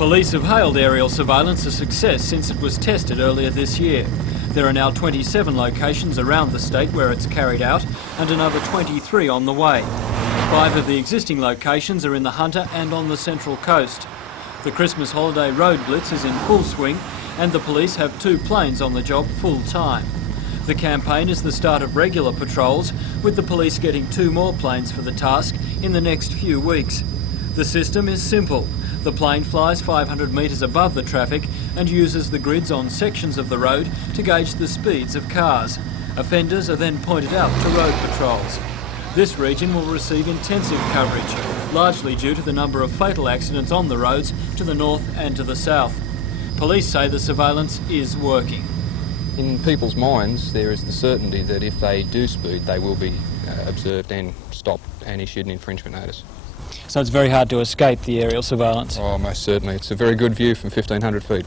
Police have hailed aerial surveillance a success since it was tested earlier this year. There are now 27 locations around the state where it's carried out and another 23 on the way. 5 of the existing locations are in the Hunter and on the Central Coast. The Christmas holiday road blitz is in full swing and the police have 2 planes on the job full time. The campaign is the start of regular patrols, with the police getting 2 more planes for the task in the next few weeks. The system is simple. The plane flies 500 metres above the traffic and uses the grids on sections of the road to gauge the speeds of cars. Offenders are then pointed out to road patrols. This region will receive intensive coverage, largely due to the number of fatal accidents on the roads to the north and to the south. Police say the surveillance is working. In people's minds, there is the certainty that if they do speed, they will be observed and stopped and issued an infringement notice. So it's very hard to escape the aerial surveillance? Oh, most certainly. It's a very good view from 1,500 feet.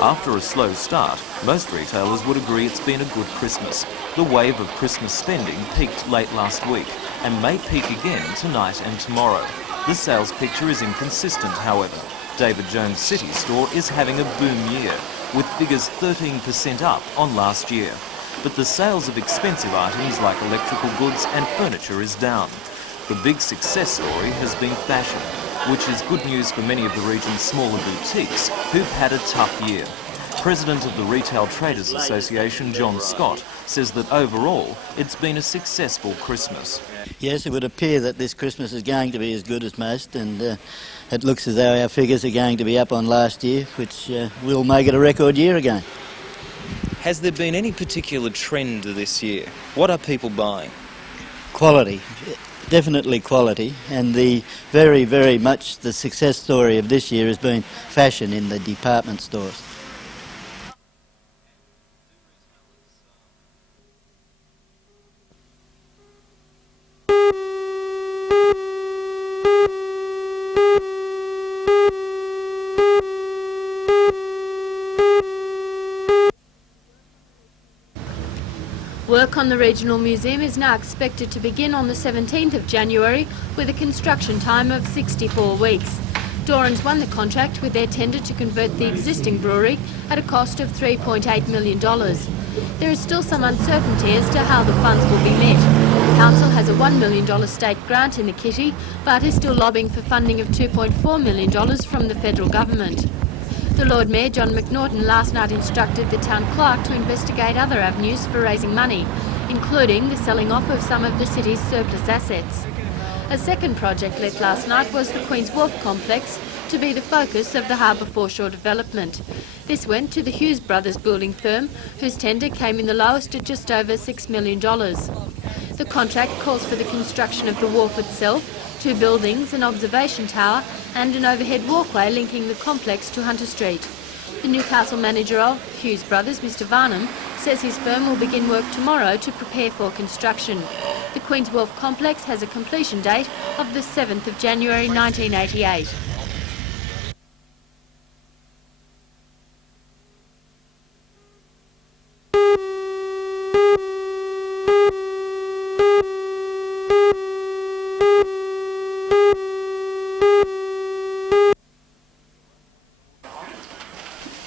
After a slow start, most retailers would agree it's been a good Christmas. The wave of Christmas spending peaked late last week and may peak again tonight and tomorrow. The sales picture is inconsistent, however. David Jones' City store is having a boom year, with figures 13% up on last year. But the sales of expensive items like electrical goods and furniture is down. The big success story has been fashion, which is good news for many of the region's smaller boutiques who've had a tough year. President of the Retail Traders Association, John Scott, says that overall it's been a successful Christmas. Yes, it would appear that this Christmas is going to be as good as most, and it looks as though our figures are going to be up on last year, which will make it a record year again. Has there been any particular trend this year? What are people buying? Quality. Definitely quality, and the very much the success story of this year has been fashion in the department stores. Work on the Regional Museum is now expected to begin on the 17th of January with a construction time of 64 weeks. Torres won the contract with their tender to convert the existing brewery at a cost of $3.8 million. There is still some uncertainty as to how the funds will be met. The council has a $1 million state grant in the kitty, but is still lobbying for funding of $2.4 million from the federal government. The Lord Mayor, John McNaughton, last night instructed the town clerk to investigate other avenues for raising money, including the selling off of some of the city's surplus assets. A second project let last night was the Queen's Wharf complex, to be the focus of the harbour foreshore development. This went to the Hughes Brothers building firm, whose tender came in the lowest at just over $6 million. The contract calls for the construction of the wharf itself, 2 buildings, an observation tower and an overhead walkway linking the complex to Hunter Street. The Newcastle manager of Hughes Brothers, Mr Varnum, says his firm will begin work tomorrow to prepare for construction. The Queen's Wharf complex has a completion date of the 7th of January 1988.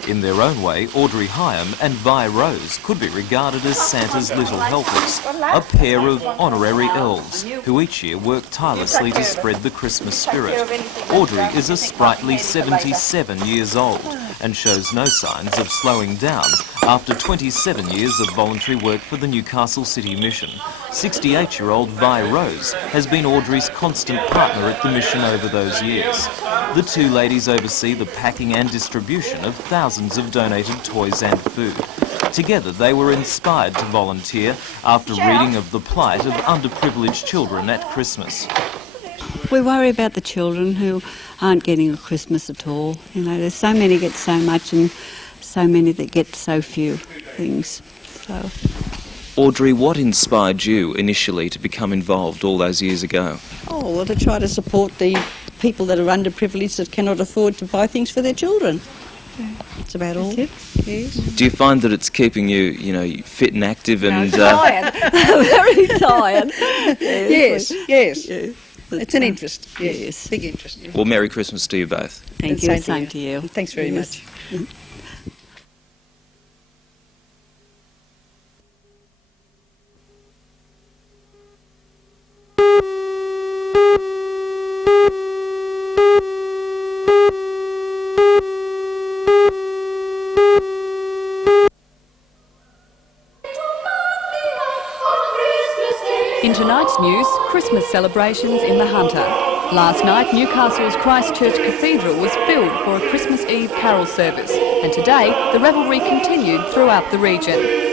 In their own way, Audrey Hyam and Vi Rose could be regarded as Santa's little helpers, a pair of honorary elves who each year work tirelessly to spread the Christmas spirit. Audrey is a sprightly 77 years old and shows no signs of slowing down after 27 years of voluntary work for the Newcastle City Mission. 68-year-old Vi Rose has been Audrey's constant partner at the mission over those years. The 2 ladies oversee the packing and distribution of thousands of donated toys and food. Together they were inspired to volunteer after reading of the plight of underprivileged children at Christmas. We worry about the children who aren't getting a Christmas at all. You know, there's so many get so much and so many that get so few things. So Audrey, what inspired you initially to become involved all those years ago? Oh, well, to try to support the people that are underprivileged that cannot afford to buy things for their children. That's about all. Yes. Do you find that it's keeping you, you know, fit and active and... Tired. Very tired. Yes. It's an interest. Yes. Big interest. Well, Merry Christmas to you both. Thank you. Same to you. Thanks very much. In tonight's news, Christmas celebrations in the Hunter. Last night, Newcastle's Christchurch Cathedral was filled for a Christmas Eve carol service, and today the revelry continued throughout the region.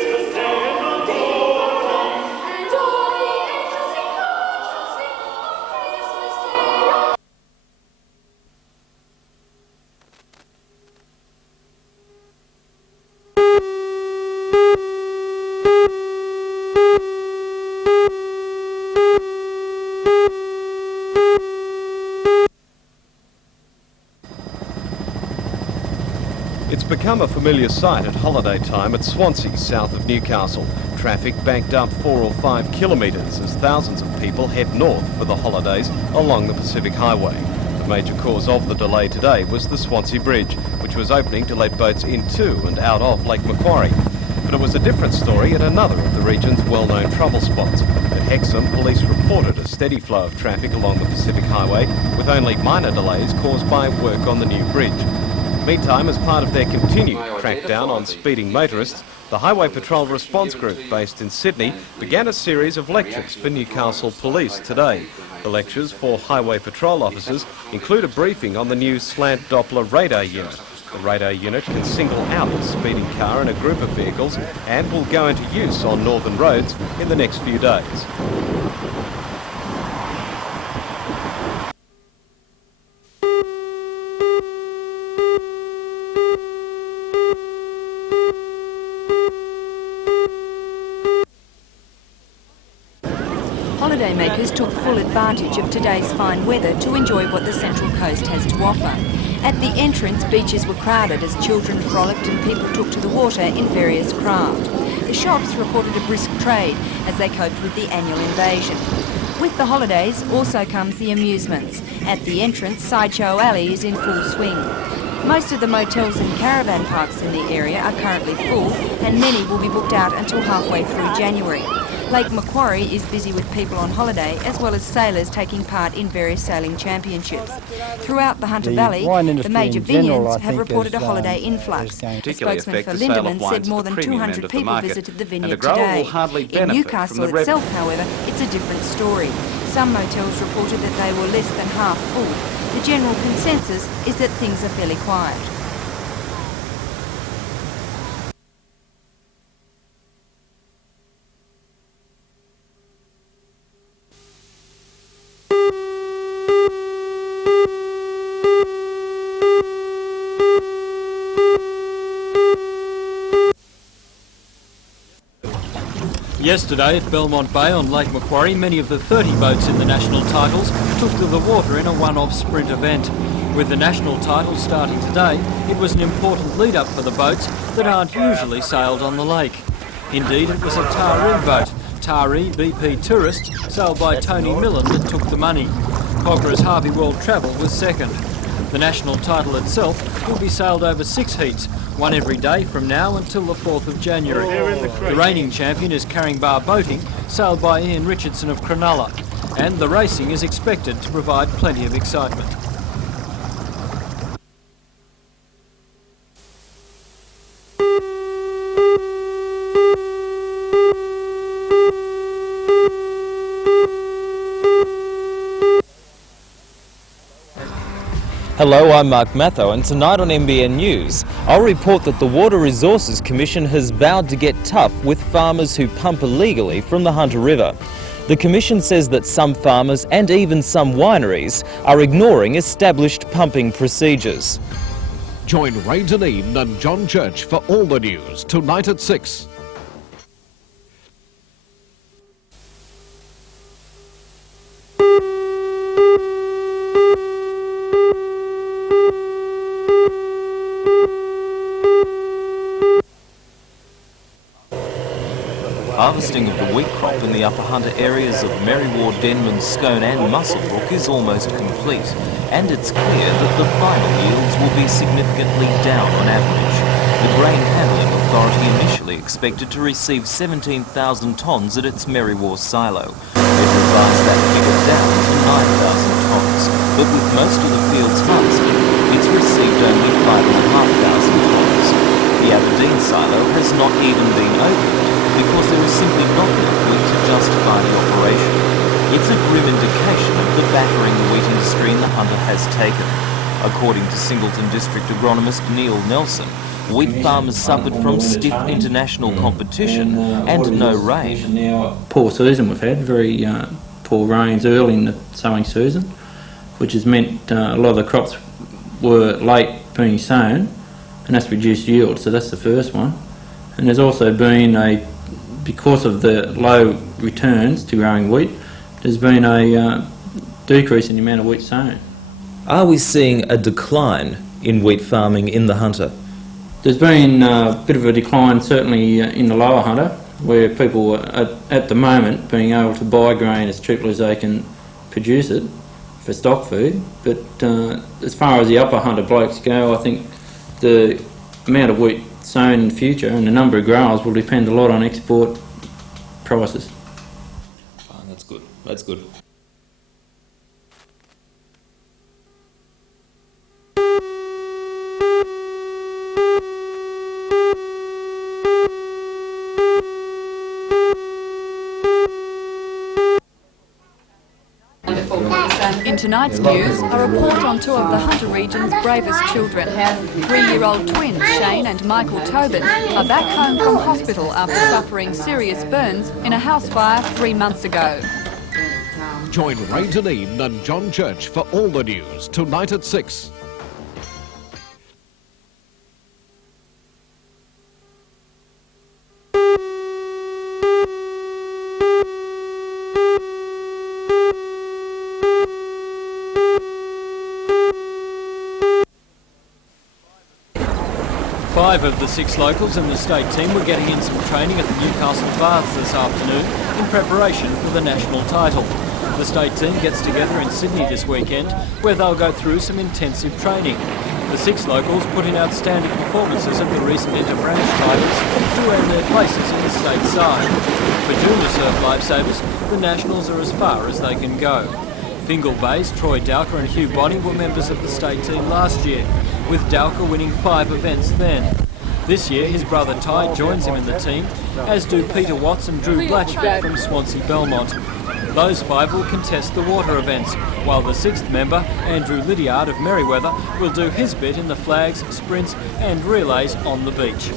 It's become a familiar sight at holiday time at Swansea, south of Newcastle. Traffic banked up 4 or 5 kilometres as thousands of people head north for the holidays along the Pacific Highway. The major cause of the delay today was the Swansea Bridge, which was opening to let boats into and out of Lake Macquarie. But it was a different story at another of the region's well-known trouble spots. At Hexham, police reported a steady flow of traffic along the Pacific Highway, with only minor delays caused by work on the new bridge. Meantime, as part of their continued crackdown on speeding motorists, the Highway Patrol Response Group, based in Sydney, began a series of lectures for Newcastle Police today. The lectures for Highway Patrol officers include a briefing on the new slant Doppler radar unit. The radar unit can single out a speeding car and a group of vehicles and will go into use on northern roads in the next few days. Holidaymakers took full advantage of today's fine weather to enjoy what the Central Coast has to offer. At the entrance, beaches were crowded as children frolicked and people took to the water in various craft. The shops reported a brisk trade as they coped with the annual invasion. With the holidays also comes the amusements. At the entrance, Sideshow Alley is in full swing. Most of the motels and caravan parks in the area are currently full, and many will be booked out until halfway through January. Lake Macquarie is busy with people on holiday, as well as sailors taking part in various sailing championships. Throughout the Hunter Valley, the major vineyards have reported a holiday influx. A spokesman for Lindeman said more than 200 people visited the vineyard today. In Newcastle itself, however, it's a different story. Some motels reported that they were less than half full. The general consensus is that things are fairly quiet. Yesterday at Belmont Bay on Lake Macquarie, many of the 30 boats in the national titles took to the water in a one-off sprint event. With the national title starting today, it was an important lead-up for the boats that aren't usually sailed on the lake. Indeed, it was a Taree boat, Taree BP Tourist, sailed by Tony Millen, that took the money. Cogra's Harvey World Travel was second. The national title itself will be sailed over 6 heats, one every day from now until the 4th of January. The reigning champion is Caringbah Boating, sailed by Ian Richardson of Cronulla, and the racing is expected to provide plenty of excitement. Hello, I'm Mark Matho, and tonight on NBN News, I'll report that the Water Resources Commission has vowed to get tough with farmers who pump illegally from the Hunter River. The Commission says that some farmers and even some wineries are ignoring established pumping procedures. Join Ray Deneen and John Church for all the news tonight at 6. Harvesting of the wheat crop in the Upper Hunter areas of Merriwar, Denman, Scone and Musselbrook is almost complete, and it's clear that the final yields will be significantly down on average. The Grain Handling Authority initially expected to receive 17,000 tonnes at its Merriwar silo. It revised that figure down to 9,000 tonnes, but with most of the fields harvested, it's received only 5,500 tonnes. The Aberdeen silo has not even been opened because there is simply not enough wheat to justify the operation. It's a grim indication of the battering the wheat industry in the Hunter has taken. According to Singleton District Agronomist Neil Nelson, wheat farmers suffered from stiff international competition and no rain. Poor season we've had, very poor rains early in the sowing season, which has meant a lot of the crops were late being sown, and that's reduced yield, so that's the first one. And there's also been because of the low returns to growing wheat, there's been a decrease in the amount of wheat sown. Are we seeing a decline in wheat farming in the Hunter? There's been a bit of a decline certainly in the lower Hunter, where people are at the moment being able to buy grain as cheaply as they can produce it for stock food, but as far as the upper Hunter blokes go, I think the amount of wheat sown in the future and the number of growers will depend a lot on export prices. Oh, that's good. That's good. In tonight's news, a report on two of the Hunter region's bravest children. 3-year-old twins Shane and Michael Tobin are back home from hospital after suffering serious burns in a house fire 3 months ago. Join Ray Deneen and John Church for all the news tonight at 6. Five of the 6 locals in the state team were getting in some training at the Newcastle Baths this afternoon in preparation for the national title. The state team gets together in Sydney this weekend, where they'll go through some intensive training. The 6 locals put in outstanding performances at the recent inter-branch titles to earn their places in the state side. For junior surf lifesavers, the nationals are as far as they can go. Fingal Bay's Troy Dowker and Hugh Bonney were members of the state team last year, with Dowker winning 5 events then. This year his brother Ty joins him in the team, as do Peter Watts and Drew Blatchford from Swansea Belmont. Those 5 will contest the water events, while the 6th member, Andrew Lydiard of Merriweather, will do his bit in the flags, sprints and relays on the beach.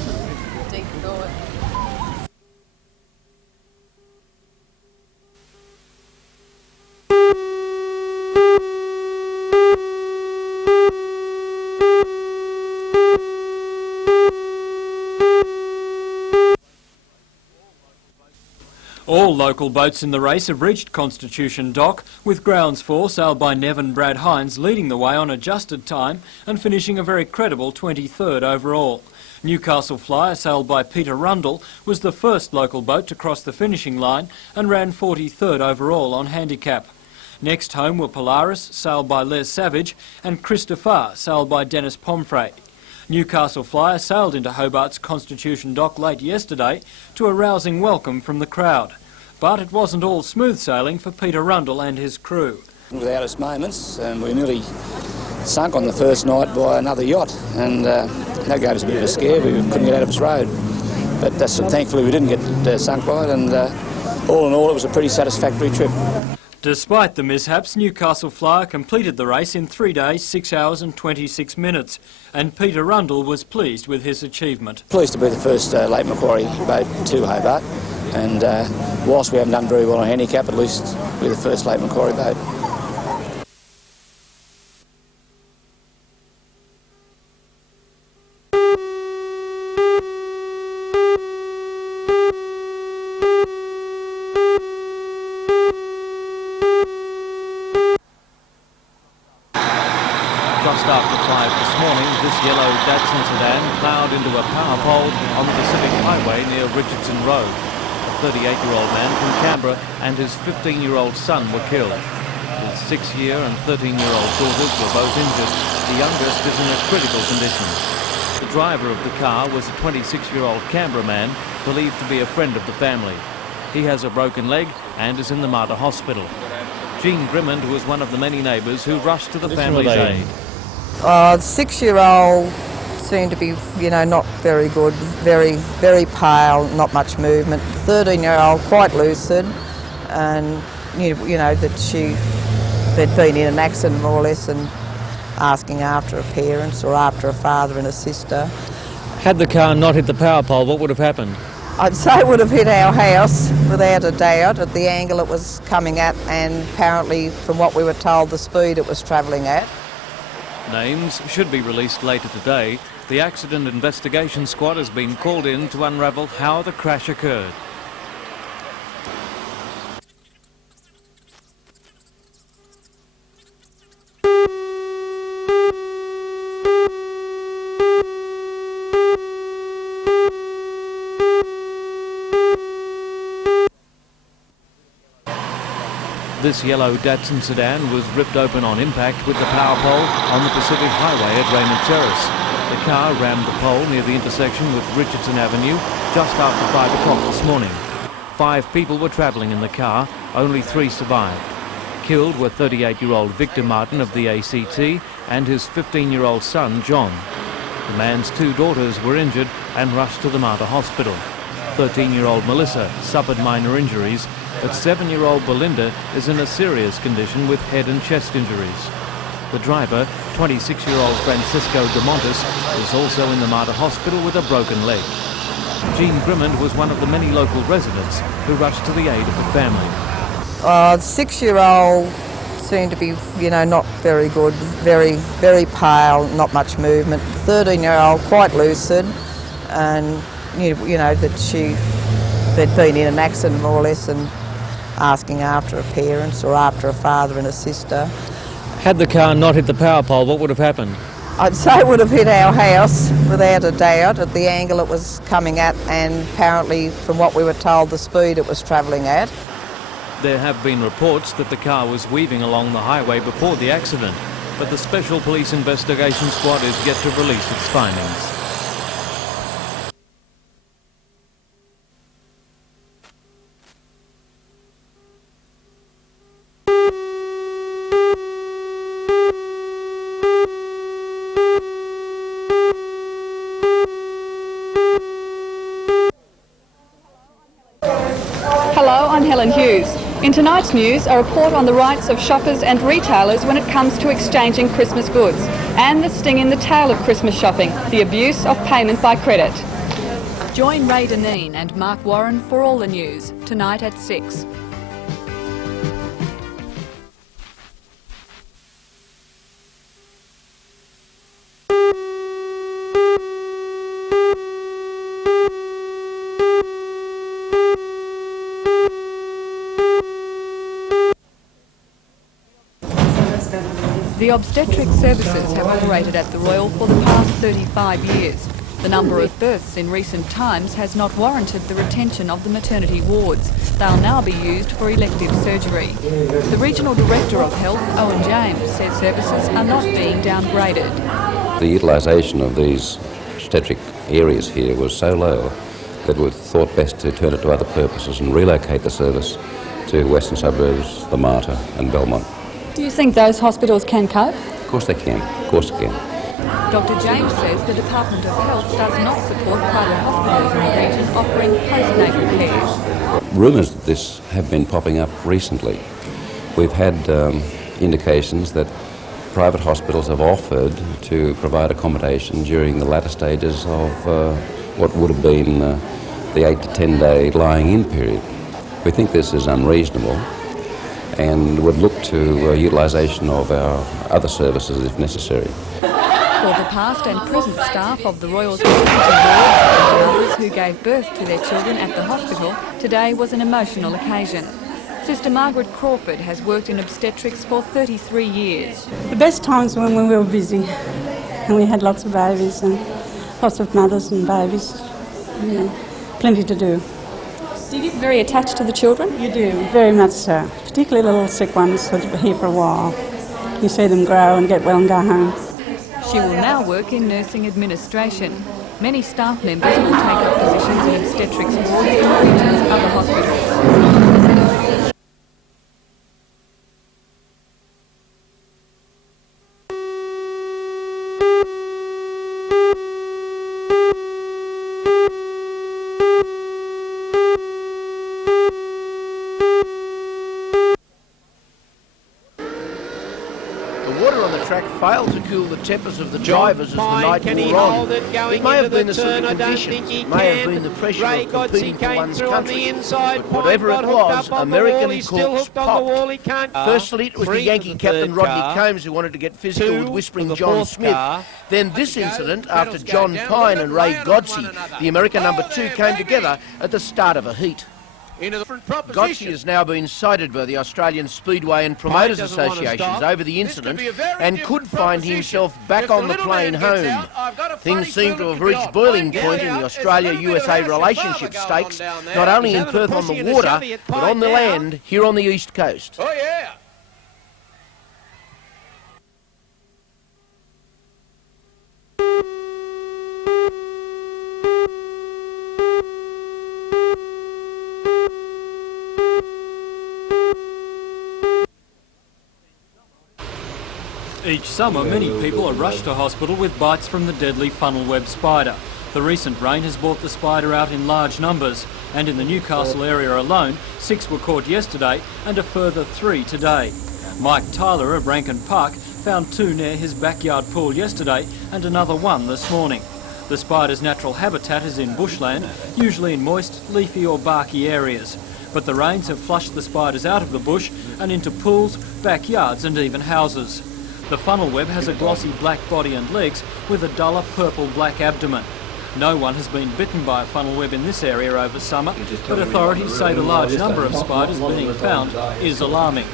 All local boats in the race have reached Constitution Dock, with grounds 4 sailed by Nev and Brad Hines leading the way on adjusted time and finishing a very credible 23rd overall. Newcastle Flyer, sailed by Peter Rundle, was the first local boat to cross the finishing line and ran 43rd overall on handicap. Next home were Polaris, sailed by Les Savage, and Christopher, sailed by Dennis Pomfrey. Newcastle Flyer sailed into Hobart's Constitution Dock late yesterday to a rousing welcome from the crowd. But it wasn't all smooth sailing for Peter Rundle and his crew. Without its moments, and we nearly sunk on the first night by another yacht, and that gave us a bit of a scare. We couldn't get out of its road. But thankfully we didn't get sunk by it, and all in all it was a pretty satisfactory trip. Despite the mishaps, Newcastle Flyer completed the race in 3 days, 6 hours and 26 minutes, and Peter Rundle was pleased with his achievement. Pleased to be the first Lake Macquarie boat to Hobart, and whilst we haven't done very well on handicap, at least we're the first Lake Macquarie boat. Just after 5 this morning, this yellow Datsun sedan ploughed into a power pole on the Pacific Highway near Richardson Road. A 38-year-old man from Canberra and his 15-year-old son were killed. His 6-year and 13-year-old daughters were both injured. The youngest is in a critical condition. The driver of the car was a 26-year-old Canberra man, believed to be a friend of the family. He has a broken leg and is in the Mater Hospital. Jean Grimmond was one of the many neighbours who rushed to the family's aid. The 6-year-old seemed to be, not very good, very pale, not much movement. The 13-year-old quite lucid, and that they'd been in an accident more or less and asking after her parents or after a father and a sister. Had the car not hit the power pole, what would have happened? I'd say it would have hit our house without a doubt at the angle it was coming at, and apparently from what we were told the speed it was travelling at. Names should be released later today. The accident investigation squad has been called in to unravel how the crash occurred. This yellow Datsun sedan was ripped open on impact with the power pole on the Pacific Highway at Raymond Terrace. The car rammed the pole near the intersection with Richardson Avenue just after 5 o'clock this morning. 5 people were travelling in the car, only 3 survived. Killed were 38-year-old Victor Martin of the ACT and his 15-year-old son, John. The man's 2 daughters were injured and rushed to the Mater Hospital. 13-year-old Melissa suffered minor injuries, but 7-year-old Belinda is in a serious condition with head and chest injuries. The driver, 26-year-old Francisco de Montes, is also in the Mater Hospital with a broken leg. Jean Grimmond was one of the many local residents who rushed to the aid of the family. The 6-year-old seemed to be, not very good, very pale, not much movement. The 13-year-old quite lucid, and that they'd been in an accident more or less and asking after her parents or after a father and a sister. Had the car not hit the power pole, what would have happened? I'd say it would have hit our house without a doubt at the angle it was coming at, and apparently from what we were told the speed it was travelling at. There have been reports that the car was weaving along the highway before the accident, but the Special Police Investigation Squad is yet to release its findings. Hello, I'm Helen Hughes. In tonight's news, a report on the rights of shoppers and retailers when it comes to exchanging Christmas goods, and the sting in the tail of Christmas shopping, the abuse of payment by credit. Join Ray Deneen and Mark Warren for all the news, tonight at 6. The obstetric services have operated at the Royal for the past 35 years. The number of births in recent times has not warranted the retention of the maternity wards. They'll now be used for elective surgery. The Regional Director of Health, Owen James, says services are not being downgraded. The utilisation of these obstetric areas here was so low that we thought best to turn it to other purposes and relocate the service to western suburbs, the Mater and Belmont. Do you think those hospitals can cope? Of course they can, of course they can. Dr James says the Department of Health does not support private hospitals in the region offering postnatal care. Rumours of this have been popping up recently. We've had indications that private hospitals have offered to provide accommodation during the latter stages of what would have been the 8 to 10 day lying-in period. We think this is unreasonable and would look to utilisation of our other services if necessary. For the past and present staff of the Royal's maternity wards and others who gave birth to their children at the hospital, today was an emotional occasion. Sister Margaret Crawford has worked in obstetrics for 33 years. The best times when we were busy and we had lots of babies and lots of mothers and babies, plenty to do. Do you get very attached to the children? You do, very much so. Particularly the little sick ones who'll be here for a while. You see them grow and get well and go home. She will now work in nursing administration. Many staff members will take up positions in obstetrics wards in the region's other hospitals. The water on the track failed to cool the tempers of the drivers as the night wore on. It may have been the sort of conditions, it may have been the pressure of competing for one's country, but whatever it was, American corks popped. Firstly, it was the Yankee captain Rodney Combs who wanted to get physical with Whispering John Smith. Then this incident, after John Pine and Ray Godsey, the American number 2, came together at the start of a heat. Godsey has now been cited by the Australian Speedway and Promoters Associations over the incident and could find himself back on the plane home. Things seem to have reached boiling point in the Australia-USA relationship stakes, not only in Perth on the water, but on the land here on the East Coast. Oh yeah! Each summer, many people are rushed to hospital with bites from the deadly funnel web spider. The recent rain has brought the spider out in large numbers, and in the Newcastle area alone, 6 were caught yesterday and a further 3 today. Mike Tyler of Rankin Park found 2 near his backyard pool yesterday and another 1 this morning. The spider's natural habitat is in bushland, usually in moist, leafy or barky areas. But the rains have flushed the spiders out of the bush and into pools, backyards and even houses. The funnel web has a glossy black body and legs with a duller purple-black abdomen. No one has been bitten by a funnel web in this area over summer, but authorities say the large number of spiders being found is alarming.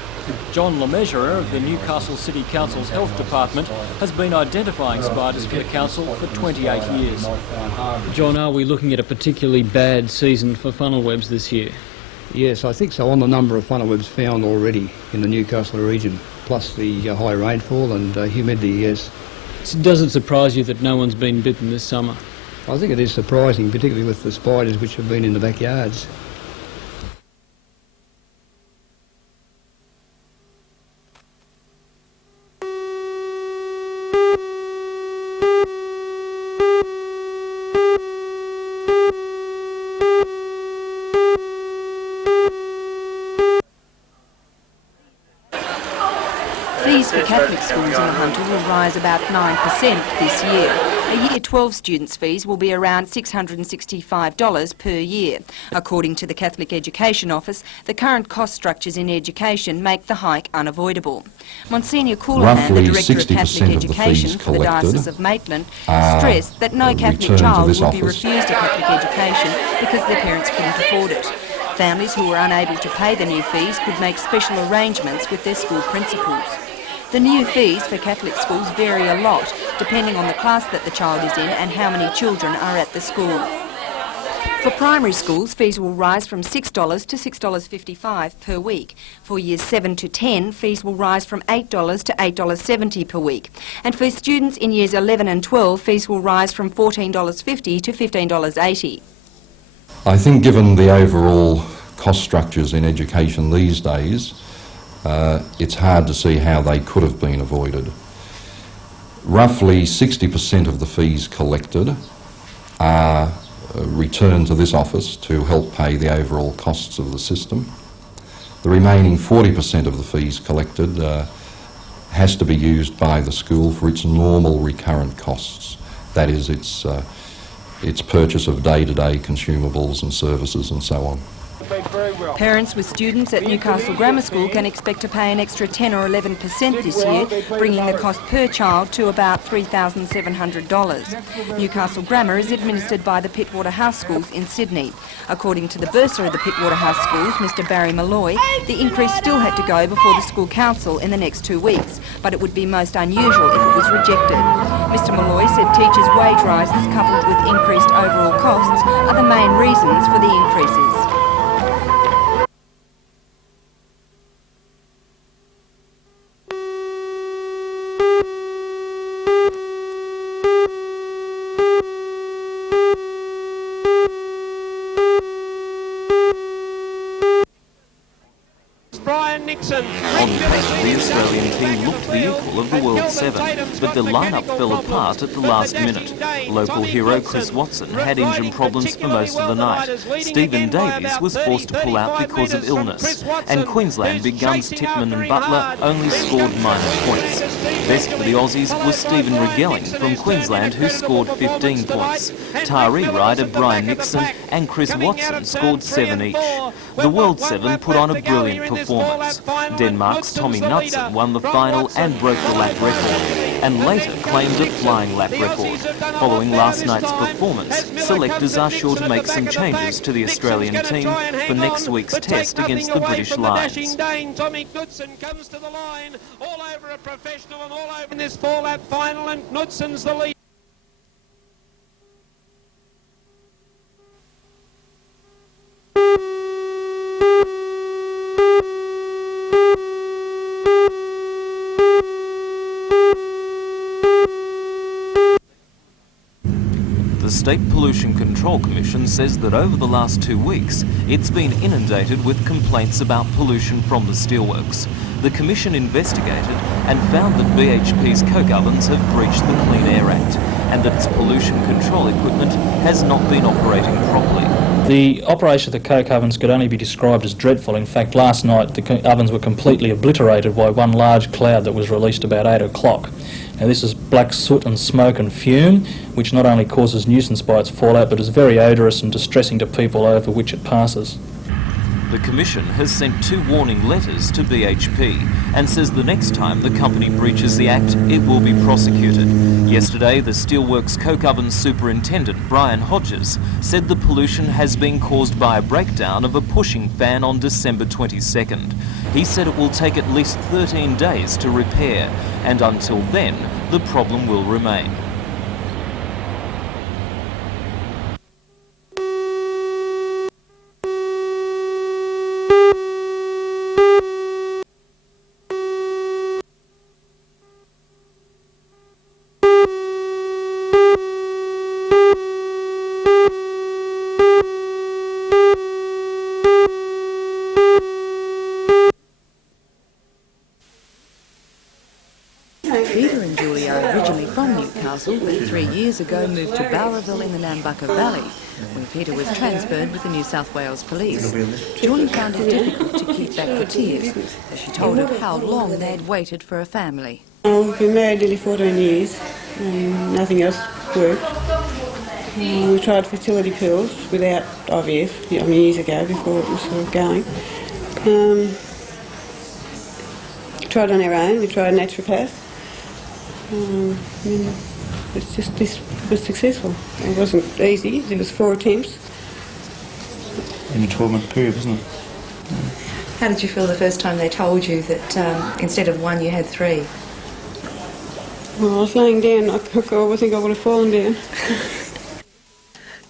John LeMessurier of the Newcastle City Council's Health Department has been identifying spiders for the council for 28 years. John, are we looking at a particularly bad season for funnel webs this year? Yes, I think so, on the number of funnel webs found already in the Newcastle region, plus the high rainfall and humidity, yes. Does it surprise you that no one's been bitten this summer? I think it is surprising, particularly with the spiders which have been in the backyards. Fees for Catholic schools in the Hunter will rise about 9% this year. A Year 12 students' fees will be around $665 per year. According to the Catholic Education Office, the current cost structures in education make the hike unavoidable. Monsignor Coulahan, the Director of Catholic Education for the Diocese of Maitland, stressed that no Catholic child would be refused a Catholic education because their parents couldn't afford it. Families who were unable to pay the new fees could make special arrangements with their school principals. The new fees for Catholic schools vary a lot, depending on the class that the child is in and how many children are at the school. For primary schools, fees will rise from $6 to $6.55 per week. For years 7 to 10, fees will rise from $8 to $8.70 per week. And for students in years 11 and 12, fees will rise from $14.50 to $15.80. I think given the overall cost structures in education these days, it's hard to see how they could have been avoided. Roughly 60% of the fees collected are returned to this office to help pay the overall costs of the system. The remaining 40% of the fees collected has to be used by the school for its normal recurrent costs. That is, its purchase of day-to-day consumables and services and so on. Parents with students at Newcastle Grammar School can expect to pay an extra 10 or 11% this year, bringing the cost per child to about $3,700. Newcastle Grammar is administered by the Pittwater House Schools in Sydney. According to the bursar of the Pittwater House Schools, Mr Barry Malloy, the increase still had to go before the school council in the next 2 weeks, but it would be most unusual if it was rejected. Mr Malloy said teachers' wage rises coupled with increased overall costs are the main reasons for the increases. Nixon. On paper, the Australian team looked the equal of the World Seven, but the lineup fell apart at the last minute. Local hero Chris Watson had engine problems for most of the night. Stephen Davies was forced to pull out because of illness. And Queensland big guns Titman and Butler only scored minor points. Best for the Aussies was Stephen Regelling from Queensland, who scored 15 points. Taree rider Brian Nixon and Chris Watson scored 7 each. The World Seven put on a brilliant performance. Denmark's Tommy Knudsen won the final and broke the lap record, and later claimed a flying lap record. Following last night's performance, selectors are sure to make some changes to the Australian team for next week's test against the British Lions. Tommy Knudsen comes to the line, all over a professional and all over in this 4-lap final, and Knudsen's the lead. The State Pollution Control Commission says that over the last 2 weeks, it's been inundated with complaints about pollution from the steelworks. The Commission investigated and found that BHP's coke ovens have breached the Clean Air Act and that its pollution control equipment has not been operating properly. The operation of the coke ovens could only be described as dreadful. In fact, last night the ovens were completely obliterated by one large cloud that was released about 8 o'clock. Now this is black soot and smoke and fume, which not only causes nuisance by its fallout, but is very odorous and distressing to people over which it passes. The Commission has sent 2 warning letters to BHP and says the next time the company breaches the Act, it will be prosecuted. Yesterday, the Steelworks Coke Oven Superintendent, Brian Hodges, said the pollution has been caused by a breakdown of a pushing fan on December 22nd. He said it will take at least 13 days to repair, and until then, the problem will remain. Peter and Julie are originally from Newcastle, but 3 years ago moved to Bowraville in the Nambucca Valley, where Peter was transferred with the New South Wales Police. Julie found it difficult to keep back the tears as she told of how long they had waited for a family. We've been married nearly 14 years and nothing else worked. We tried fertility pills without IVF, years ago, before it was sort of going. Tried on our own, we tried a naturopath. It's just, this was successful. It wasn't easy, there was 4 attempts. In a 12-month period, wasn't it? How did you feel the first time they told you that instead of 1 you had 3? Well, I was laying down, I think I would have fallen down.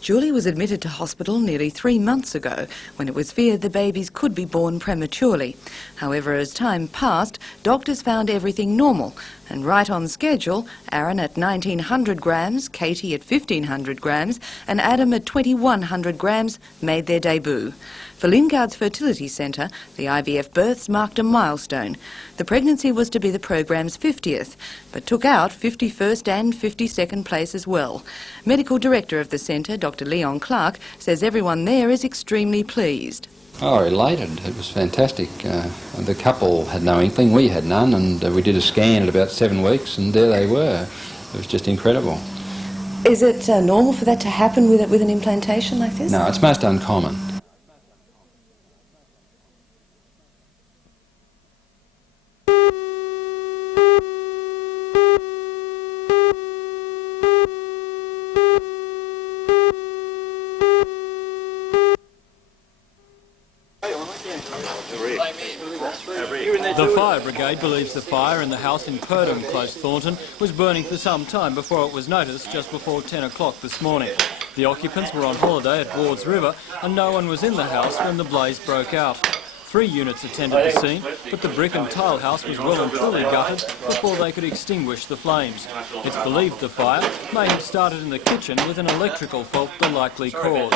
Julie was admitted to hospital nearly 3 months ago when it was feared the babies could be born prematurely. However, as time passed, doctors found everything normal and right on schedule. Aaron at 1900 grams, Katie at 1500 grams and Adam at 2100 grams made their debut. For Lingard's Fertility Centre, the IVF births marked a milestone. The pregnancy was to be the programme's 50th, but took out 51st and 52nd place as well. Medical Director of the centre, Dr Leon Clark, says everyone there is extremely pleased. Oh, elated. It was fantastic. The couple had no inkling, we had none, and we did a scan at about 7 weeks, and there they were. It was just incredible. Is it normal for that to happen with an implantation like this? No, it's most uncommon. The fire brigade believes the fire in the house in Purdham, close Thornton, was burning for some time before it was noticed just before 10 o'clock this morning. The occupants were on holiday at Wards River and no one was in the house when the blaze broke out. 3 units attended the scene, but the brick and tile house was well and truly gutted before they could extinguish the flames. It's believed the fire may have started in the kitchen with an electrical fault the likely cause.